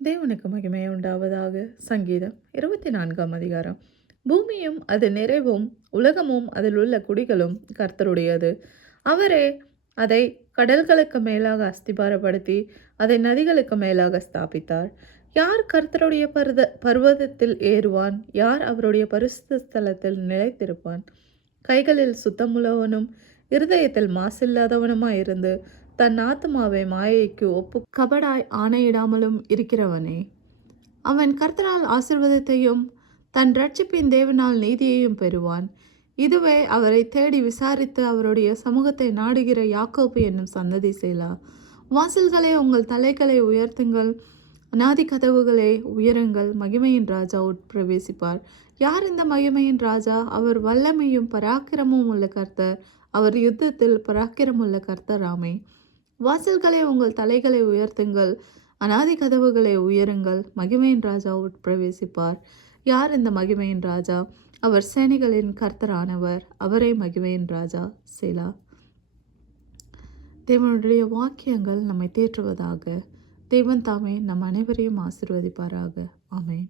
தேவனுக்கு மகிமை உண்டாவதாக. சங்கீதம் 24ஆம் அதிகாரம். பூமியும் அது நிறைவும் உலகமும் அதில் உள்ள குடிகளும் கர்த்தருடையது. அவரே அதை கடல்களுக்கு மேலாக அஸ்திபாரப்படுத்தி அதை நதிகளுக்கு மேலாக ஸ்தாபித்தார். யார் கர்த்தருடைய பர்வதத்தில் ஏறுவான்? யார் அவருடைய பரிசுத்த ஸ்தலத்தில் நிலைத்திருப்பான்? கைகளில் சுத்தமுள்ளவனும் இருதயத்தில் மாசில்லாதவனுமாயிருந்து தன் ஆத்துமாவை மாயைக்கு ஒப்பு கபடாய் ஆணையிடாமலும் இருக்கிறவனே, அவன் கர்த்தரால் ஆசீர்வாதத்தையும் தன் இரட்சிப்பின் தேவனால் நீதியையும் பெறுவான். இதுவே அவரை தேடி விசாரித்து அவருடைய சமூகத்தை நாடுகிற யாக்கோபு என்னும் சந்ததி சேலா. வாசல்களே, உங்கள் தலைகளை உயர்த்துங்கள், அநாதி கதவுகளே உயருங்கள், மகிமையின் ராஜா உட்பிரவேசிப்பார். யார் இந்த மகிமையின் ராஜா? அவர் வல்லமையும் பராக்கிரமும் உள்ள கர்த்தர். அவர் யுத்தத்தில் பராக்கிரமுள்ள கர்த்தராமே. வாசல்களே, உங்கள் தலைகளை உயர்த்துங்கள், அநாதி கதவுகளை உயருங்கள், மகிமையின் ராஜா உட்பிரவேசிப்பார். யார் இந்த மகிமையின் ராஜா? அவர் சேனைகளின் கர்த்தரானவர், அவரே மகிமையின் ராஜா. சேலா. தேவனுடைய வாக்கியங்கள் நம்மை தேற்றுவதாக. தேவன் தாமே நம் அனைவரையும் ஆசீர்வதிப்பாராக. ஆமென்.